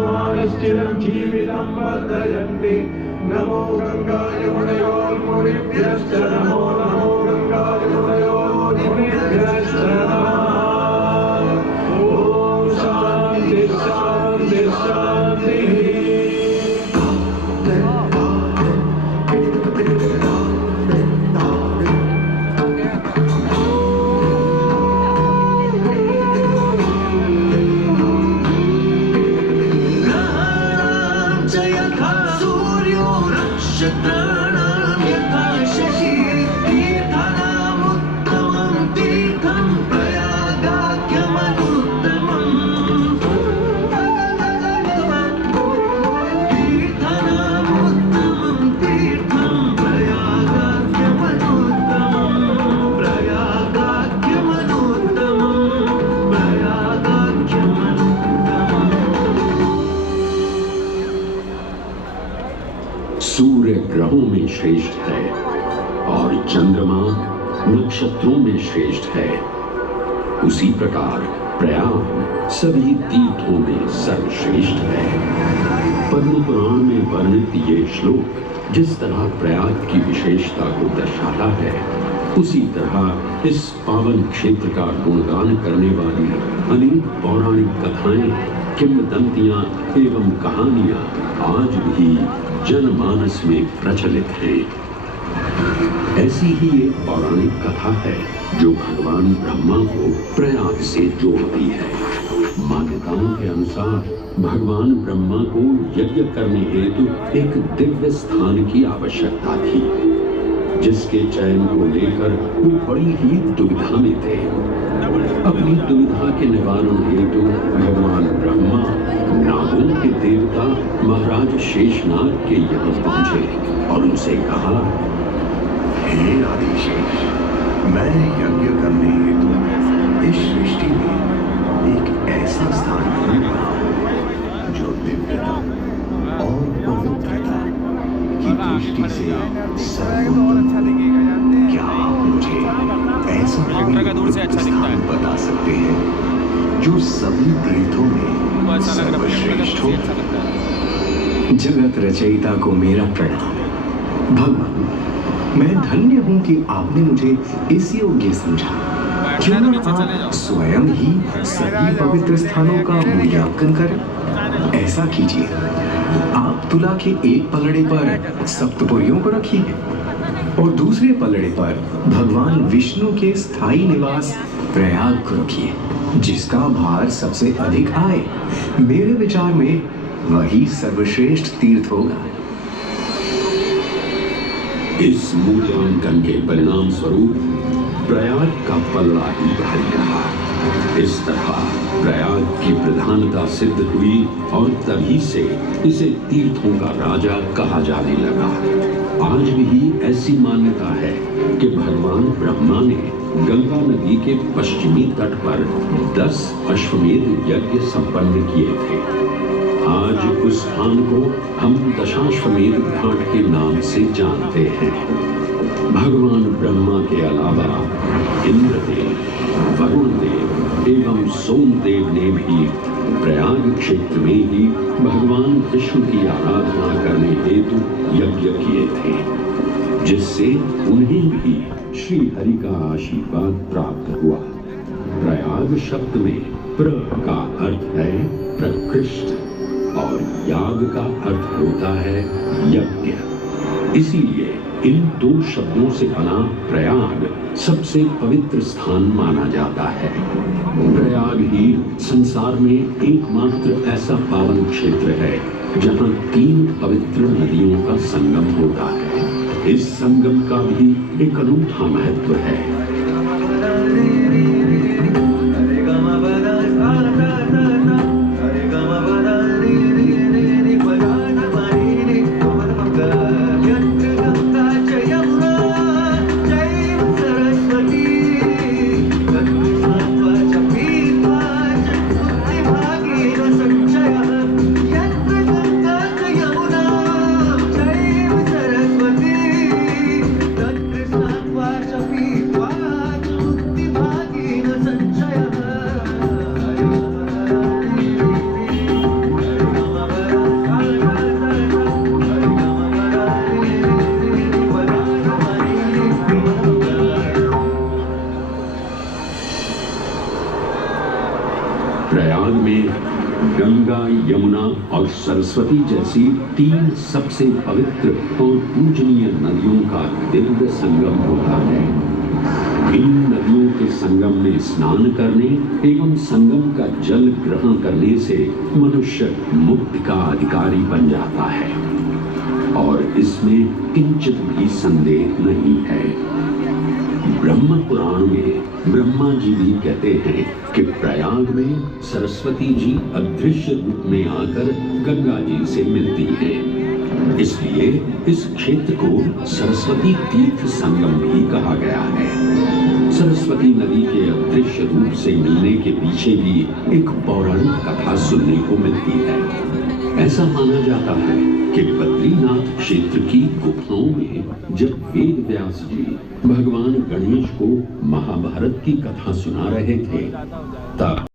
मानश्चिरं जीवितं वर्धयन्ति। नमो गङ्गायमुनयोर्मुनिभ्यश्च नमो नमो गङ्गायमुनयोर्मुनिभ्यश्च नमः। ॐ शान्ति शान्ति शान्तिः। नक्षत्राणां यथा शशि तीर्थानामुत्तमं तीर्थं प्रयागाख्यमनुत्तमम्। तीर्थानामुत्तमं तीर्थं प्रयागाख्यमनुत्तमं। प्रयागाख्यमनुत्तमं प्रयागाख्यमनुत्तमम्। सूर्य ग्रहों में श्रेष्ठ है और चंद्रमा नक्षत्रों में श्रेष्ठ है। उसी प्रकार प्रयाग सभी तीर्थों में सर्वश्रेष्ठ है। पद्म पुराण में वर्णित ये श्लोक जिस तरह प्रयाग की विशेषता को दर्शाता है, उसी तरह इस पावन क्षेत्र का गुणगान करने वाली अनेक पौराणिक कथाएं, किंवदंतियां एवं कहानियां आज भी जनमानस में प्रचलित है। ऐसी ही एक पौराणिक कथा है जो भगवान ब्रह्मा को प्रयाग से जोड़ती है। मान्यताओं के अनुसार भगवान ब्रह्मा को यज्ञ करने हेतु एक दिव्य स्थान की आवश्यकता थी, जिसके चयन को लेकर वे बड़ी ही दुविधा में थे। अपनी दुविधा के निवारण हेतु भगवान ब्रह्मा नागों के देवता महाराज शेषनाग के यहाँ पहुंचे और उनसे कहा, हे आदिशेष, मैं यज्ञ करने हेतु इस सृष्टि में एक ऐसा स्थान ढूंढ रहा हूं जो दिव्यता और पवित्रता की दृष्टि से सर्वोत्तम। क्या आप मुझे ऐसा कोई स्थान बता सकते हैं जो सभी तीर्थों में सर्वश्रेष्ठ हो? जगत रचयिता को मेरा प्रणाम। भगवान, मैं धन्य हूं कि आपने मुझे इस योग्य समझा। क्यों न आप स्वयं ही सभी पवित्र स्थानों का मूल्यांकन करें? ऐसा कीजिए, आप तुला के एक पलड़े पर सप्तपुरियों को रखिए और दूसरे पलड़े पर भगवान विष्णु के स्थायी निवास प्रयाग को रखिए, जिसका भार सबसे अधिक आए। मेरे विचार में वही सर्वश्रेष्ठ तीर्थ होगा। इस मूल्यांकन के परिणाम स्वरूप प्रयाग का पल्ला ही भारी रहा। इस तरह प्रयाग की प्रधानता सिद्ध हुई और तभी से इसे तीर्थों का राजा कहा जाने लगा। आज भी ऐसी मान्यता है कि भगवान ब्रह्मा ने गंगा नदी के पश्चिमी तट पर 10 अश्वमेध यज्ञ संपन्न किए थे। आज उस स्थान को हम दशाश्वमेध घाट के नाम से जानते हैं। भगवान ब्रह्मा के अलावा इंद्रदेव, वरुण देव एवं सोमदेव ने भी प्रयाग क्षेत्र में ही भगवान विष्णु की आराधना करने हेतु यज्ञ किए थे, जिससे उन्हें भी श्री हरि का आशीर्वाद प्राप्त हुआ। प्रयाग शब्द में प्र का अर्थ है प्रकृष्ट और याग का अर्थ होता है यज्ञ। इसीलिए इन दो शब्दों से बना प्रयाग सबसे पवित्र स्थान माना जाता है। प्रयाग ही संसार में एकमात्र ऐसा पावन क्षेत्र है जहां 3 पवित्र नदियों का संगम होता है। इस संगम का भी एक अनूठा महत्व है। गंगा, यमुना और सरस्वती जैसी 3 सबसे पवित्र और पूजनीय नदियों का दिव्य संगम होता है। इन नदियों के संगम में स्नान करने एवं संगम का जल ग्रहण करने से मनुष्य मुक्ति का अधिकारी बन जाता है और इसमें किंचित भी संदेह नहीं है। ब्रह्म पुराण में ब्रह्मा जी भी कहते हैं कि प्रयाग में सरस्वती जी अदृश्य रूप में आकर गंगा जी से मिलती हैं। इसलिए इस क्षेत्र को सरस्वती तीर्थ संगम भी कहा गया है। सरस्वती नदी के अदृश्य रूप से मिलने के पीछे भी एक पौराणिक कथा सुनने को मिलती है। ऐसा माना जाता है कि बद्रीनाथ क्षेत्र की गुफाओं में जब वेद व्यास जी भगवान गणेश को महाभारत की कथा सुना रहे थे, तब